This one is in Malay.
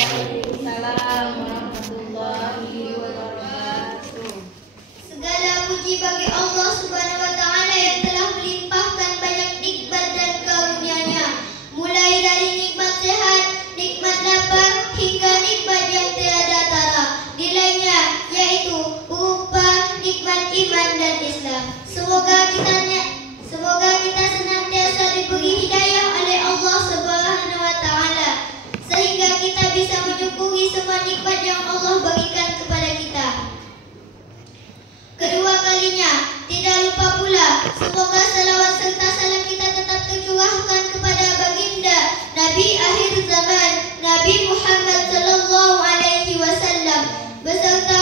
Waalaikumsalam warahmatullahi wabarakatuh. Segala puji bagi Allah Subhanahu wa Ta'ala yang telah melimpahkan banyak nikmat dan karunia-Nya, mulai dari nikmat sehat, nikmat lapar, hingga nikmat yang tiada tara nilainya, yaitu berupa nikmat iman dan Islam. Semoga kita senantiasa diberi hidayah oleh Allah Subhanahu wa Ta'ala, sehingga kita bisa mensyukuri semua nikmat yang Allah berikan kepada kita. Kedua kalinya, tidak lupa pula, semoga salawat serta salam kita tetap tercurahkan kepada baginda Nabi akhir zaman, Nabi Muhammad sallallahu alaihi wasallam, beserta